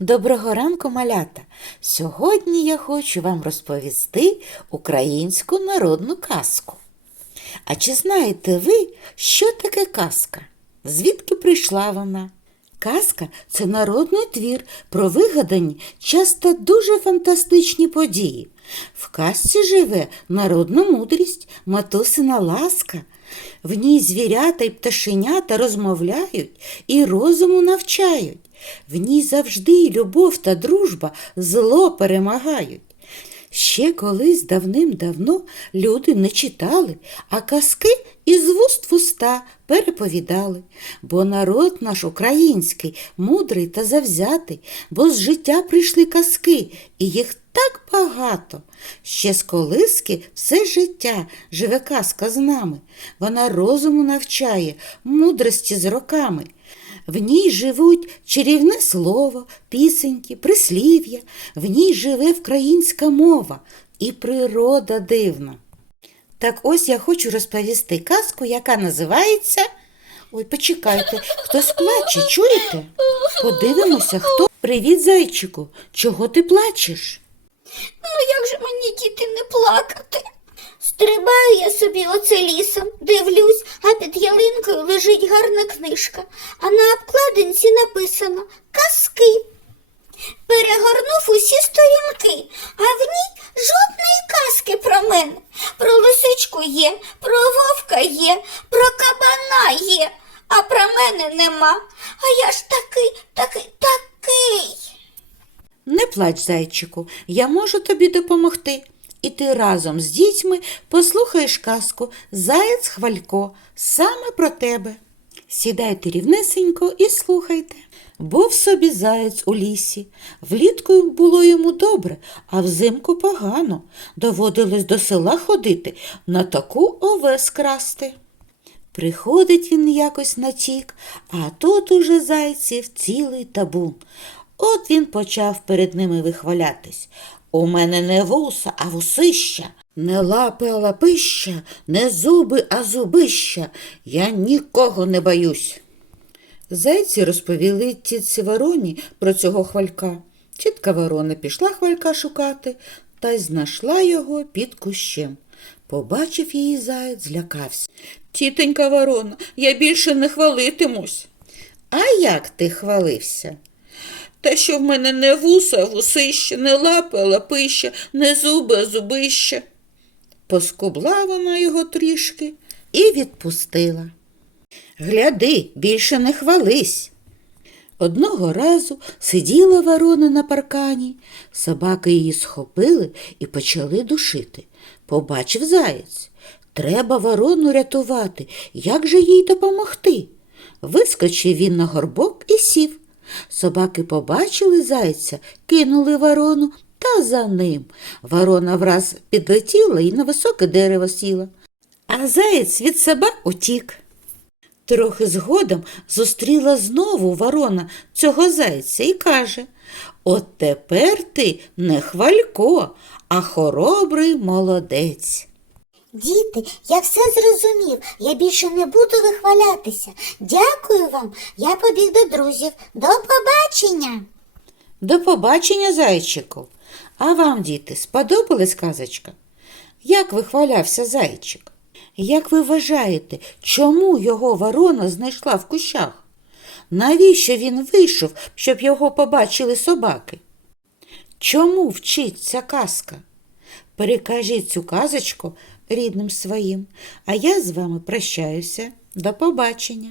Доброго ранку, малята! Сьогодні я хочу вам розповісти українську народну казку. А чи знаєте ви, що таке казка? Звідки прийшла вона? Казка це народний твір про вигадані, часто дуже фантастичні події. В казці живе народна мудрість, матусина ласка. В ній звірята й пташенята розмовляють і розуму навчають. В ній завжди любов та дружба зло перемагають. Ще колись давним-давно люди не читали, а казки із вуст в уста переповідали. Бо народ наш український, мудрий та завзятий, бо з життя прийшли казки, і їх так багато. Ще з колиски все життя живе казка з нами. Вона розуму навчає, мудрості з роками. В ній живуть чарівне слово, пісеньки, прислів'я, в ній живе українська мова і природа дивна. Так ось я хочу розповісти казку, яка називається. Ой, почекайте, хтось плаче, чуєте? Подивимося, хто. Привіт, зайчику. Чого ти плачеш? Ну як же мені діти не плакати? Стрибаю я собі оце лісом, дивлюсь, а під ялинкою лежить гарна книжка, а на обкладинці написано казки. Перегорнув усі сторінки, а в ній жодної казки про мене. Про лисичку є, про вовка є, про кабана є, а про мене нема. А я ж такий, такий, такий. Не плач, зайчику, я можу тобі допомогти. І ти разом з дітьми послухаєш казку Заєць Хвалько саме про тебе. Сідайте рівнесенько і слухайте. Був собі заєць у лісі. Влітку було йому добре, а взимку погано. Доводилось до села ходити, на таку овес красти. Приходить він якось на тік, а тут уже зайців цілий табун. От він почав перед ними вихвалятись. У мене не вуса, а вусища, не лапи, а лапища, не зуби, а зубища. Я нікого не боюсь. Зайці розповіли тітці вороні про цього хвалька. Тітка ворона пішла хвалька шукати та й знайшла його під кущем. Побачив її заєць, злякався. Тітонька ворона, я більше не хвалитимусь. А як ти хвалився? Та що в мене не вуса, вусище, не лапи, а лапища, не зуби, а зубища. Поскубла вона його трішки і відпустила. Гляди, більше не хвались. Одного разу сиділа ворона на паркані, собаки її схопили і почали душити. Побачив заєць. Треба ворону рятувати. Як же їй допомогти? Вискочив він на горбок і сів. Собаки побачили зайця, кинули ворону та за ним. Ворона враз підлетіла і на високе дерево сіла. А заєць від собак утік. Трохи згодом зустріла знову ворона цього зайця і каже От тепер ти не хвалько, а хоробрий молодець. Діти, я все зрозумів. Я більше не буду вихвалятися. Дякую вам. Я побіг до друзів. До побачення. До побачення, зайчику. А вам, діти, сподобалась казочка? Як вихвалявся зайчик? Як ви вважаєте, чому його ворона знайшла в кущах? Навіщо він вийшов, щоб його побачили собаки? Чому вчить ця казка? Перекажіть цю казочку рідним своїм, а я з вами прощаюся. До побачення.